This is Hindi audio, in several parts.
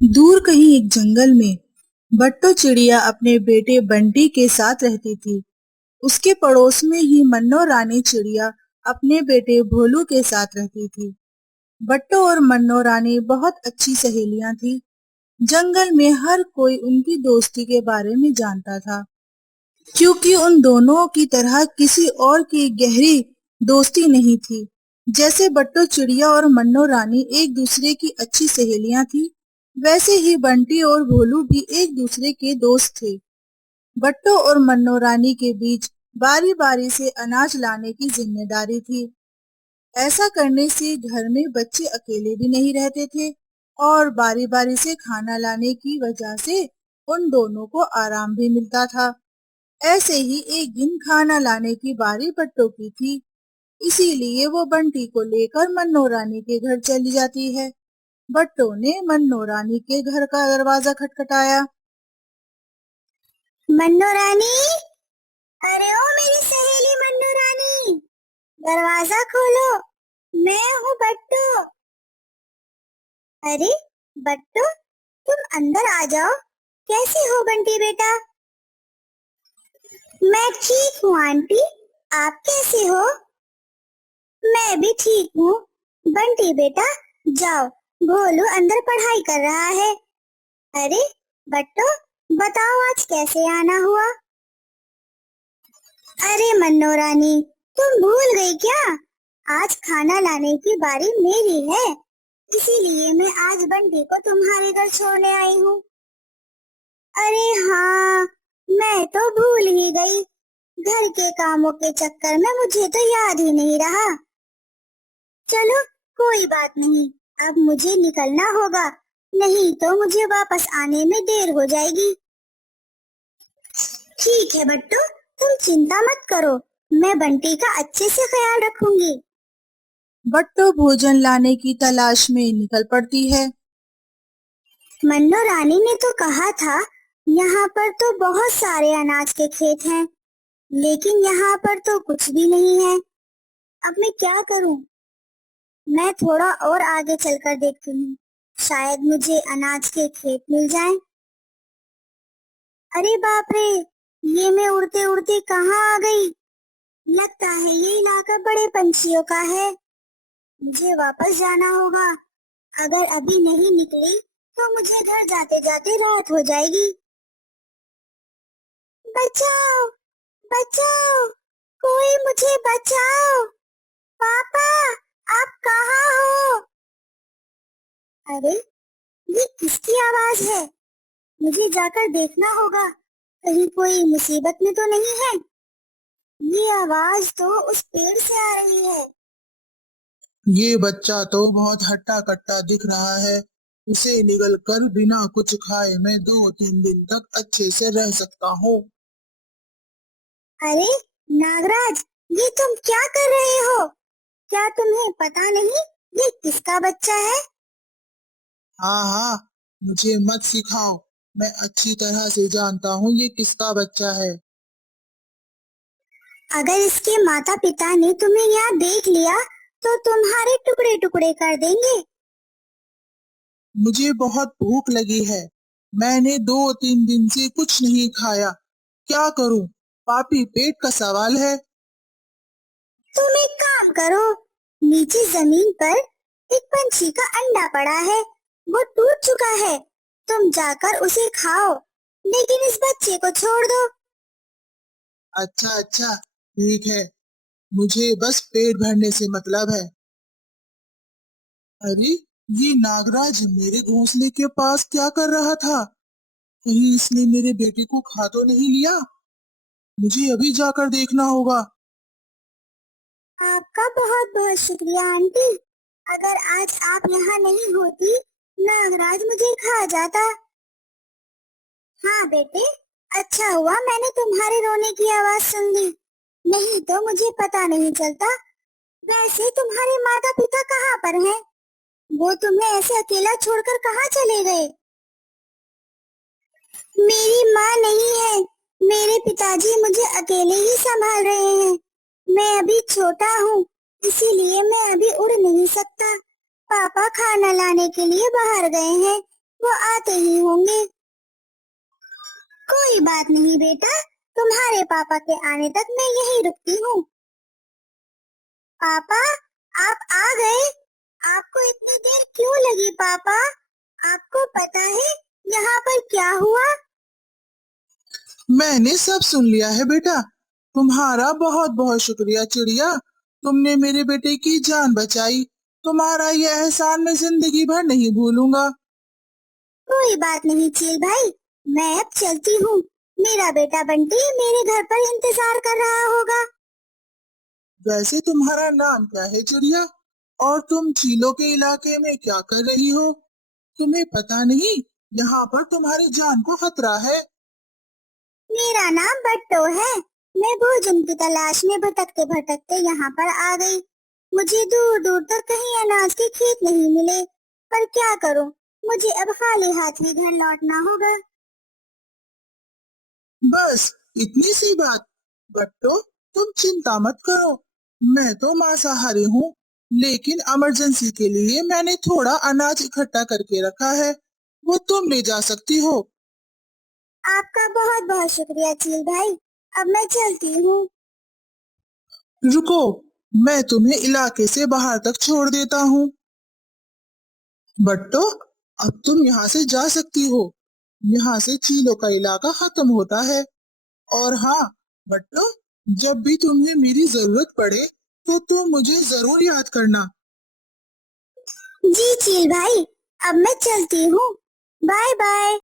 दूर कहीं एक जंगल में बट्टो चिड़िया अपने बेटे बंटी के साथ रहती थी। उसके पड़ोस में ही मन्नो रानी चिड़िया अपने बेटे भोलू के साथ रहती थी। बट्टो और मन्नो रानी बहुत अच्छी सहेलियां थी। जंगल में हर कोई उनकी दोस्ती के बारे में जानता था, क्योंकि उन दोनों की तरह किसी और की गहरी दोस्ती नहीं थी। जैसे बट्टो चिड़िया और मन्नो रानी एक दूसरे की अच्छी सहेलियां थी, वैसे ही बंटी और भोलू भी एक दूसरे के दोस्त थे। बट्टो और मन्नो रानी के बीच बारी बारी से अनाज लाने की जिम्मेदारी थी। ऐसा करने से घर में बच्चे अकेले भी नहीं रहते थे और बारी बारी से खाना लाने की वजह से उन दोनों को आराम भी मिलता था। ऐसे ही एक दिन खाना लाने की बारी बट्टो की थी, इसीलिए वो बंटी को लेकर मन्नो रानी के घर चली जाती है। बट्टो ने मन्नो रानी के घर का दरवाजा खटखटाया। मन्नो रानी, अरे ओ मेरी सहेली मन्नो रानी, दरवाजा खोलो, मैं हूँ बट्टू। अरे बट्टू, तुम अंदर आ जाओ। कैसे हो बंटी बेटा? मैं ठीक हूँ आंटी, आप कैसे हो? मैं भी ठीक हूँ। बंटी बेटा, जाओ, भोलू अंदर पढ़ाई कर रहा है। अरे बट्टू, बताओ आज कैसे आना हुआ? अरे मन्नो रानी, तुम भूल गई क्या? आज खाना लाने की बारी मेरी है, इसीलिए मैं आज बंटी को तुम्हारे घर छोड़ने आई हूँ। अरे हाँ, मैं तो भूल ही गई। घर के कामों के चक्कर में मुझे तो याद ही नहीं रहा। चलो कोई बात नहीं, अब मुझे निकलना होगा, नहीं तो मुझे वापस आने में देर हो जाएगी। ठीक है बट्टू, तुम चिंता मत करो, मैं बंटी का अच्छे से ख्याल रखूंगी। बट्टो भोजन लाने की तलाश में निकल पड़ती है। मन्नो रानी ने तो कहा था यहाँ पर तो बहुत सारे अनाज के खेत हैं, लेकिन यहाँ पर तो कुछ भी नहीं है। अब मैं क्या करूं? मैं थोड़ा और आगे चलकर देखती हूँ, शायद मुझे अनाज के खेत मिल जाएं। अरे बाप रे, ये मैं उड़ते उड़ते कहाँ आ गई? लगता है ये इलाका बड़े पंछियों का है। मुझे वापस जाना होगा। अगर अभी नहीं निकली तो मुझे घर जाते जाते रात हो जाएगी। बचाओ, बचाओ, कोई मुझे बचाओ। पापा, आप कहाँ हो? अरे ये किसकी आवाज है? मुझे जाकर देखना होगा, कहीं कोई मुसीबत में तो नहीं है। ये आवाज तो उस पेड़ से आ रही है। ये बच्चा तो बहुत हट्टा कट्टा दिख रहा है। उसे निगल कर बिना कुछ खाए मैं 2-3 दिन तक अच्छे से रह सकता हूँ। अरे नागराज, ये तुम क्या कर रहे हो? क्या तुम्हें पता नहीं ये किसका बच्चा है? हाँ हाँ, मुझे मत सिखाओ, मैं अच्छी तरह से जानता हूँ ये किसका बच्चा है। अगर इसके माता पिता ने तुम्हें यहाँ देख लिया तो तुम्हारे टुकड़े टुकड़े कर देंगे। मुझे बहुत भूख लगी है। मैंने 2-3 दिन से कुछ नहीं खाया। क्या करूँ? पापी पेट का सवाल है। तुम एक काम करो, नीचे जमीन पर एक पंछी का अंडा पड़ा है, वो टूट चुका है, तुम जाकर उसे खाओ, लेकिन इस बच्चे को छोड़ दो। अच्छा अच्छा, ठीक है, मुझे बस पेट भरने से मतलब है। अरे, ये नागराज मेरे घोंसले के पास क्या कर रहा था? कहीं इसने मेरे बेटे को खा तो नहीं लिया? मुझे अभी जाकर देखना होगा। आपका बहुत बहुत शुक्रिया आंटी, अगर आज आप यहाँ नहीं होती, नागराज मुझे खा जाता। हाँ बेटे, अच्छा हुआ मैंने तुम्हारे रोने की आवाज सुन ली, नहीं तो मुझे पता नहीं चलता। वैसे तुम्हारे माता पिता कहाँ पर हैं? वो तुम्हें ऐसे अकेला छोड़कर कहाँ चले गए? मेरी माँ नहीं है, मेरे पिताजी मुझे अकेले ही संभाल रहे हैं। मैं अभी छोटा हूँ, इसीलिए मैं अभी उड़ नहीं सकता। पापा खाना लाने के लिए बाहर गए हैं, वो आते ही होंगे। कोई बात नहीं बेटा, तुम्हारे पापा के आने तक मैं यहीं रुकती हूँ। पापा, आप आ गए। आपको इतनी देर क्यों लगी पापा? आपको पता है यहाँ पर क्या हुआ? मैंने सब सुन लिया है बेटा। तुम्हारा बहुत बहुत शुक्रिया चिड़िया। तुमने मेरे बेटे की जान बचाई। तुम्हारा यह एहसान मैं जिंदगी भर नहीं भूलूंगा। कोई बात नहीं चील भाई, मैं अब चलती हूँ। मेरा बेटा बंटी मेरे घर पर इंतजार कर रहा होगा। वैसे तुम्हारा नाम क्या है चिड़िया? और तुम चीलों के इलाके में क्या कर रही हो? तुम्हें पता नहीं यहाँ पर तुम्हारी जान को खतरा है। मेरा नाम बट्टो है। मैं भोजन की तलाश में भटकते भटकते यहाँ पर आ गई। मुझे दूर दूर तक कहीं अनाज के खेत नहीं मिले, पर क्या करूँ, मुझे अब खाली हाथ ही घर लौटना होगा। बस इतनी सी बात। बट्टो, तुम चिंता मत करो। मैं तो मांसाहारी हूँ, लेकिन इमरजेंसी के लिए मैंने थोड़ा अनाज इकट्ठा करके रखा है। वो तुम ले जा सकती हो। आपका बहुत बहुत शुक्रिया चील भाई। अब मैं चलती हूँ। रुको, मैं तुम्हें इलाके से बाहर तक छोड़ देता हूँ। बट्टो, अब तुम यहाँ से जा सकती हो। यहाँ से चीलों का इलाका खत्म होता है। और हाँ बट्टो, जब भी तुम्हें मेरी जरूरत पड़े तो तुम मुझे जरूर याद करना। जी चील भाई, अब मैं चलती हूँ। Bye bye.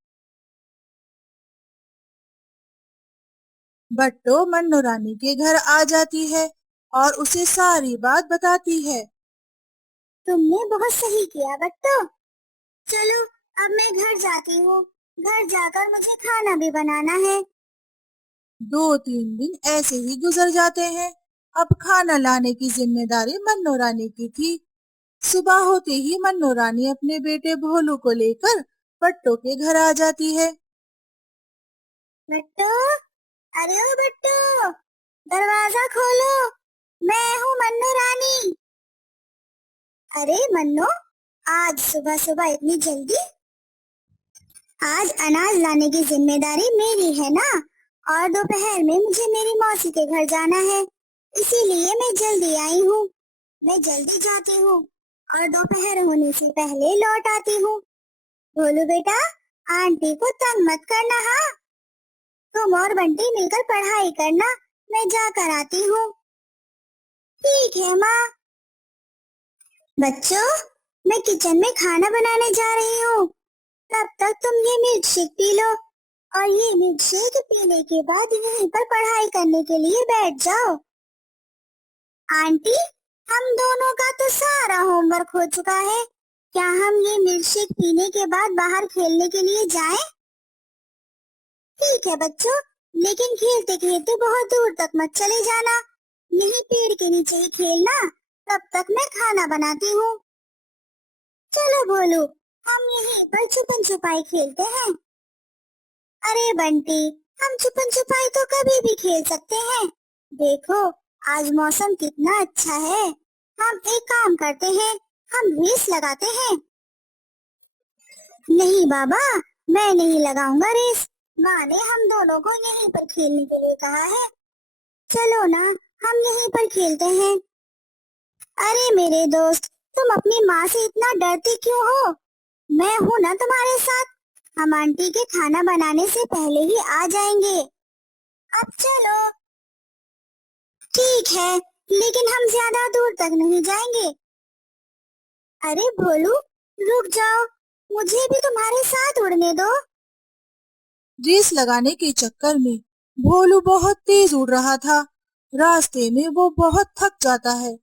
बट्टो मन्नू रानी के घर आ जाती है और उसे सारी बात बताती है। तुमने बहुत सही किया बट्टो। चलो, अब मैं घर जाती हूँ। घर जाकर मुझे खाना भी बनाना है। 2-3 दिन ऐसे ही गुजर जाते हैं। अब खाना लाने की जिम्मेदारी मन्नू रानी की थी। सुबह होते ही मन्नू रानी अपने बेटे भोलू को लेकर बट्टो के घर आ जाती है। बट्टो, अरे ओ बट्टो, दरवाजा खोलो। मैं हूँ मन्नू रानी। अरे मन्नू, आज सुबह सुबह इतनी जल्दी? आज अनाज लाने की जिम्मेदारी मेरी है ना, और दोपहर में मुझे मेरी मौसी के घर जाना है, इसीलिए मैं जल्दी आई हूँ। मैं जल्दी जाती हूँ और दोपहर होने से पहले लौट आती हूँ। भोलू बेटा, आंटी को तंग मत करना। हाँ, तुम और बंटी मिलकर पढ़ाई करना। मैं जाकर आती हूँ। ठीक है माँ। बच्चों, मैं किचन में खाना बनाने जा रही हूँ। तब तक तुम ये मिल्क शेक पी लो, और ये मिल्क शेक पीने के बाद यहीं पर पढ़ाई करने के लिए बैठ जाओ। आंटी, हम दोनों का तो सारा होमवर्क हो चुका है। क्या हम ये मिल्क शेक पीने के बाद बाहर खेलने के लिए जाएं? ठीक है बच्चों, लेकिन खेलते खेलते बहुत दूर तक मत चले जाना। यही पेड़ के नीचे ही खेलना। तब तक मैं खाना बनाती हूँ। चलो भोलू, हम यहीं पर छुपन छुपाई खेलते हैं। अरे बंटी, हम छुपन छुपाई तो कभी भी खेल सकते हैं। देखो, आज मौसम कितना अच्छा है। हम एक काम करते हैं, हम रेस लगाते हैं। नहीं बाबा, मैं नहीं लगाऊंगा रेस। माँ ने हम दोनों को यहीं पर खेलने के लिए कहा है। चलो ना, हम यहीं पर खेलते हैं। अरे मेरे दोस्त, तुम अपनी माँ से इतना डरते क्यों हो? मैं हूँ ना तुम्हारे साथ। हम आंटी के खाना बनाने से पहले ही आ जाएंगे। अब चलो। ठीक है, लेकिन हम ज्यादा दूर तक नहीं जाएंगे। अरे भोलू, रुक जाओ, मुझे भी तुम्हारे साथ उड़ने दो। रेस लगाने के चक्कर में भोलू बहुत तेज उड़ रहा था। रास्ते में वो बहुत थक जाता है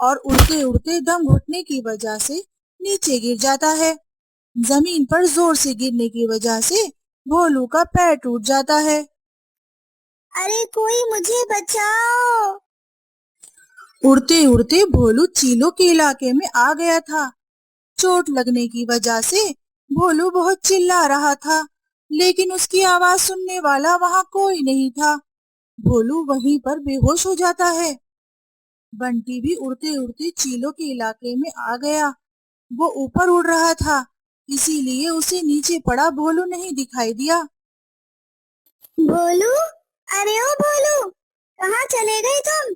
और उड़ते उड़ते दम घुटने की वजह से नीचे गिर जाता है। जमीन पर जोर से गिरने की वजह से भोलू का पैर टूट जाता है। अरे कोई मुझे बचाओ। उड़ते उड़ते भोलू चीलों के इलाके में आ गया था। चोट लगने की वजह से भोलू बहुत चिल्ला रहा था, लेकिन उसकी आवाज सुनने वाला वहां कोई नहीं था। भोलू वहीं पर बेहोश हो जाता है। बंटी भी उड़ते उड़ते चीलों के इलाके में आ गया। वो ऊपर उड़ रहा था इसीलिए उसे नीचे पड़ा भोलू नहीं दिखाई दिया। भोलू, अरे ओ भोलू, कहाँ चले गए तुम?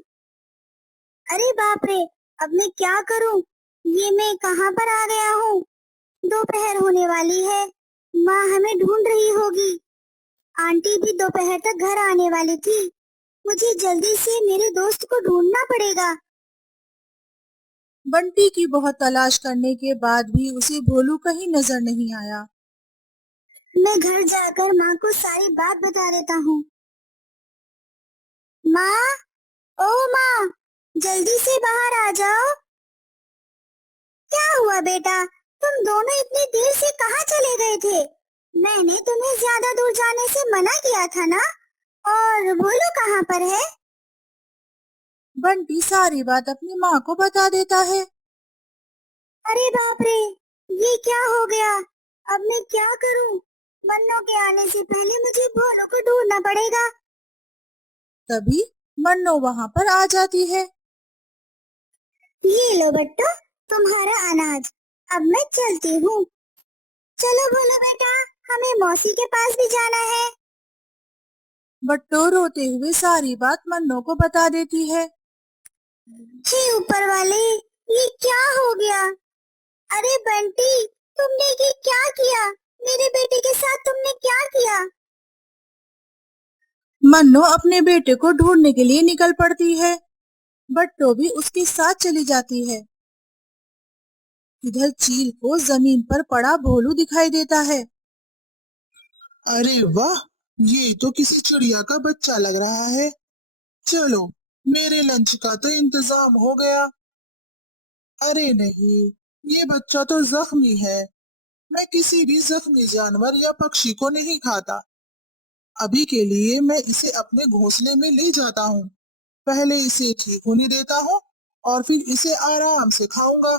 अरे बाप रे, अब मैं क्या करूं? ये मैं कहाँ पर आ गया हूँ? दोपहर होने वाली है, माँ हमें ढूंढ रही होगी। आंटी भी दोपहर तक घर आने वाली थी। मुझे जल्दी से मेरे दोस्त को ढूंढना पड़ेगा। बंटी की बहुत तलाश करने के बाद भी उसे भोलू कहीं नजर नहीं आया। मैं घर जाकर माँ को सारी बात बता देता हूँ। माँ, ओ माँ, जल्दी से बाहर आ जाओ। क्या हुआ बेटा? तुम दोनों इतनी देर से कहाँ चले गए थे? मैंने तुम्हें ज्यादा दूर जाने से मना किया था ना? और भोलू कहाँ पर है? बंटी सारी बात अपनी माँ को बता देता है। अरे बाप रे, ये क्या हो गया? अब मैं क्या करूं? मन्नू के आने से पहले मुझे भोलू को ढूंढना पड़ेगा। तभी मन्नो वहां पर आ जाती है। ये लो बट्टू, तुम्हारा अनाज। अब मैं चलती हूँ। चलो भोलू बेटा, हमें मौसी के पास भी जाना है। बट्टो रोते हुए सारी बात मन्नो को बता देती है। हे ऊपर वाले, ये क्या हो गया? अरे बंटी, तुमने ये क्या किया? मेरे बेटे के साथ तुमने क्या किया? मन्नो अपने बेटे को ढूंढने के लिए निकल पड़ती है। बट्टो भी उसके साथ चली जाती है। इधर चील को जमीन पर पड़ा भोलू दिखाई देता है। अरे वाह, ये तो किसी चिड़िया का बच्चा लग रहा है। चलो, मेरे लंच का तो इंतजाम हो गया। अरे नहीं, ये बच्चा तो जख्मी है। मैं किसी भी जख्मी जानवर या पक्षी को नहीं खाता। अभी के लिए मैं इसे अपने घोंसले में ले जाता हूँ। पहले इसे ठीक होने देता हूँ और फिर इसे आराम से खाऊंगा।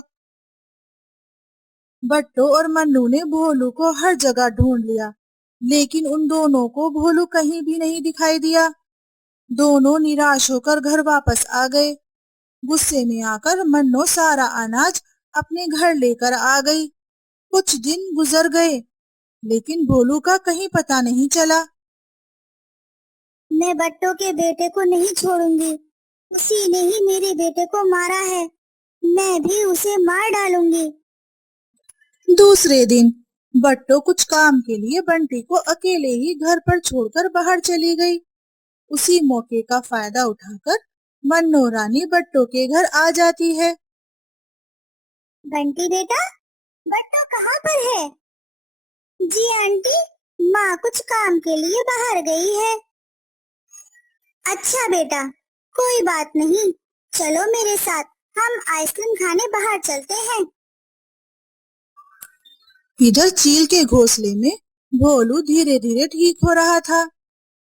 बट्टो और मन्नू ने भोलू को हर जगह ढूंढ लिया, लेकिन उन दोनों को भोलू कहीं भी नहीं दिखाई दिया। दोनों निराश होकर घर वापस आ गए। गुस्से में आकर मन्नो सारा अनाज अपने घर लेकर आ गई। कुछ दिन गुजर गए, लेकिन भोलू का कहीं पता नहीं चला। मैं बट्टू के बेटे को नहीं छोड़ूंगी। उसी ने ही मेरे बेटे को मारा है। मैं भी उसे मार डालूंगी। दूसरे दिन बट्टो कुछ काम के लिए बंटी को अकेले ही घर पर छोड़कर बाहर चली गई। उसी मौके का फायदा उठाकर मन्नो रानी बट्टो के घर आ जाती है। बंटी बेटा, बट्टू कहाँ पर है? जी आंटी, माँ कुछ काम के लिए बाहर गई है। अच्छा बेटा, कोई बात नहीं। चलो मेरे साथ, हम आइसक्रीम खाने बाहर चलते हैं। इधर चील के घोंसले में भोलू धीरे धीरे ठीक हो रहा था।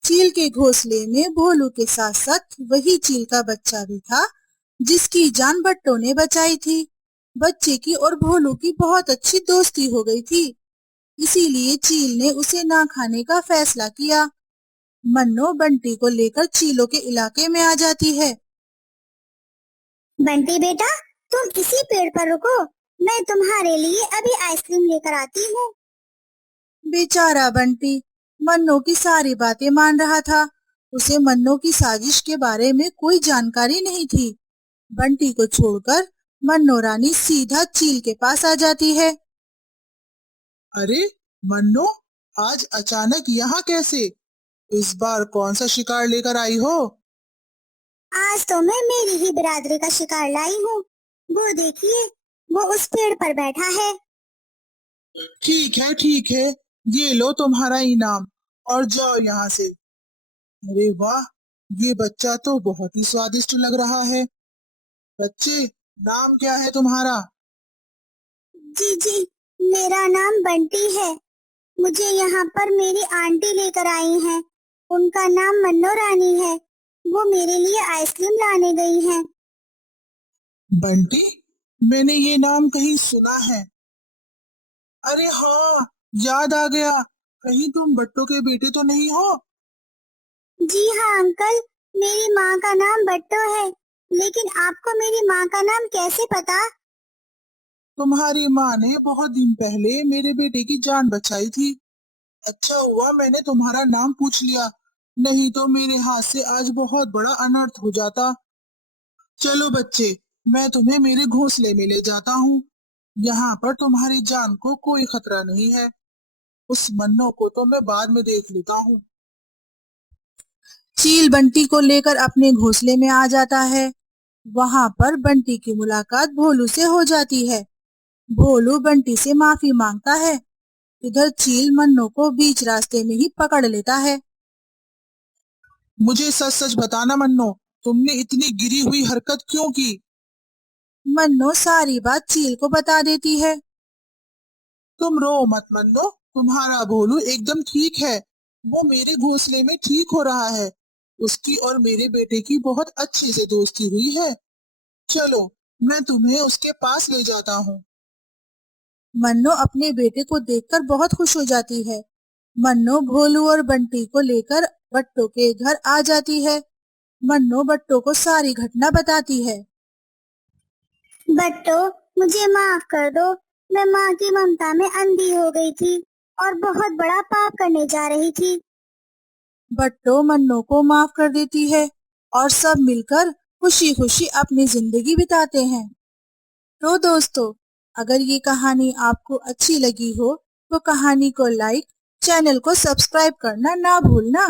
चील के घोंसले में भोलू के साथ साथ वही चील का बच्चा भी था, जिसकी जान बट्टो ने बचाई थी। बच्चे की और भोलू की बहुत अच्छी दोस्ती हो गई थी, इसीलिए चील ने उसे ना खाने का फैसला किया। मन्नो बंटी को लेकर चीलों के इलाके में आ जाती है। बंटी बेटा, तुम इसी पेड़ पर रुको। मैं तुम्हारे लिए अभी आइसक्रीम लेकर आती हूँ। बेचारा बंटी मन्नो की सारी बातें मान रहा था। उसे मन्नो की साजिश के बारे में कोई जानकारी नहीं थी। बंटी को छोड़कर मन्नो रानी सीधा चील के पास आ जाती है। अरे मन्नो, आज अचानक यहाँ कैसे? इस बार कौन सा शिकार लेकर आई हो? आज तो मैं मेरी ही बिरादरी का शिकार लाई हूँ। वो देखिए, वो उस पेड़ पर बैठा है। ठीक है, ये लो तुम्हारा इनाम और जाओ यहाँ से। अरे वाह, ये बच्चा तो बहुत ही स्वादिष्ट लग रहा है। बच्चे, नाम क्या है तुम्हारा? जी जी, मेरा नाम बंटी है। मुझे यहाँ पर मेरी आंटी लेकर आई हैं। उनका नाम मन्नो रानी है। वो मेरे लिए आइसक्रीम लाने गई हैं। बंटी, मैंने ये नाम कहीं सुना है। अरे हाँ, याद आ गया। कहीं तुम बट्टू के बेटे तो नहीं हो? जी हाँ अंकल, मेरी माँ का नाम बट्टो है। लेकिन आपको मेरी माँ का नाम कैसे पता? तुम्हारी माँ ने बहुत दिन पहले मेरे बेटे की जान बचाई थी। अच्छा हुआ मैंने तुम्हारा नाम पूछ लिया, नहीं तो मेरे हाथ से आज बहुत बड़ा अनर्थ हो जाता। चलो बच्चे, मैं तुम्हें मेरे घोंसले में ले जाता हूँ। यहाँ पर तुम्हारी जान को कोई खतरा नहीं है। उस मन्नो को तो मैं बाद में देख लेता हूँ। चील बंटी को लेकर अपने घोंसले में आ जाता है। वहां पर बंटी की मुलाकात भोलू से हो जाती है। भोलू बंटी से माफी मांगता है। इधर चील मन्नो को बीच रास्ते में ही पकड़ लेता है। मुझे सच सच बताना मन्नो, तुमने इतनी गिरी हुई हरकत क्यों की? मन्नो सारी बात चील को बता देती है। तुम रो मत मन्नो, तुम्हारा भोलू एकदम ठीक है। वो मेरे घोंसले में ठीक हो रहा है। उसकी और मेरे बेटे की बहुत अच्छे से दोस्ती हुई है। चलो, मैं तुम्हें उसके पास ले जाता हूँ। मन्नो अपने बेटे को देखकर बहुत खुश हो जाती है। मन्नो भोलू और बंटी को लेकर बट्टो के घर आ जाती है। मन्नो बट्टो को सारी घटना बताती है। बट्टो, मुझे माफ कर दो। मैं माँ की ममता में अंधी हो गई थी और बहुत बड़ा पाप करने जा रही थी। बट्टो मन्नो को माफ कर देती है और सब मिलकर खुशी खुशी अपनी जिंदगी बिताते हैं। तो दोस्तों, अगर ये कहानी आपको अच्छी लगी हो तो कहानी को लाइक, चैनल को सब्सक्राइब करना ना भूलना।